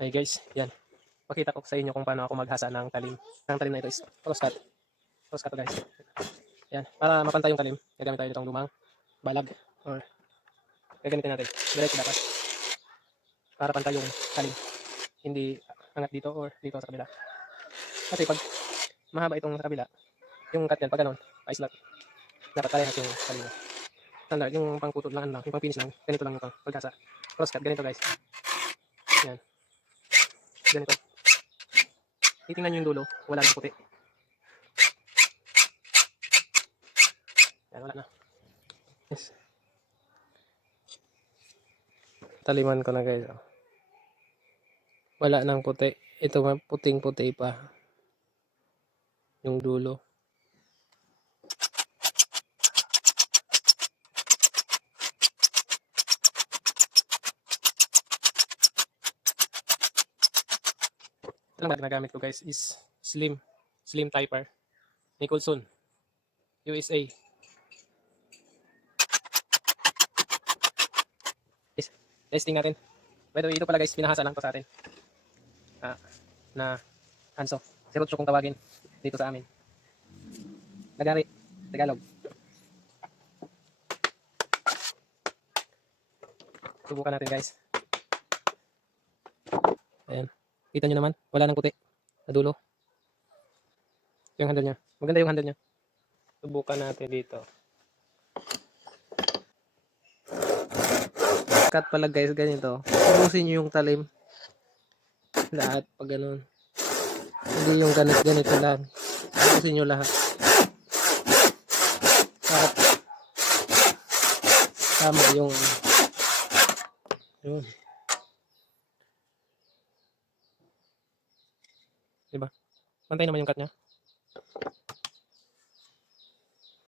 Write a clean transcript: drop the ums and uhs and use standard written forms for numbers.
Hey guys, yan. Pakita ko sa inyo kung paano ako maghasa ng talim. Ang talim na ito is cross cut. Cross cut to guys. Yan. Para mapantay yung talim, gagamit tayo nitong lumang balag. Or gagamitin natin. Diretso dapat. Para pantay yung talim. Hindi angat dito or dito sa kabila. Kasi pag mahaba itong sa kabila, yung cut yan, pag ganun, pa-slot. Dapat parehas yung talim. Standard, yung pangputol lang, yung pang finish lang. Ganito lang ito. Pagkasa. Cross cut, ganito guys. Yan. Ganito. Titingnan nyo yung dulo, wala na puti. Yan, wala na. Yes. Taliman ko na guys. Wala nang puti. Ito puting-puti pa. Yung dulo. Ito lang ginagamit ko guys is slim typer. Nicholson. USA. Testing natin. By the way, ito pala guys, pinahasa lang to sa atin. Na Hanso. Si Rutso kung tawagin dito sa amin. Nagari. Tagalog. Subukan natin guys. Ayan. Kita nyo naman, wala nang puti sa dulo. Yung handle niya. Maganda yung handle niya. Subukan natin dito. Cut pala guys, ganito. Ubusin nyo yung talim. Lahat pag ganun. Hindi yung ganito lang. Ubusin nyo lahat. Para tama yung yun. Diba? Pantay naman yung cut niya.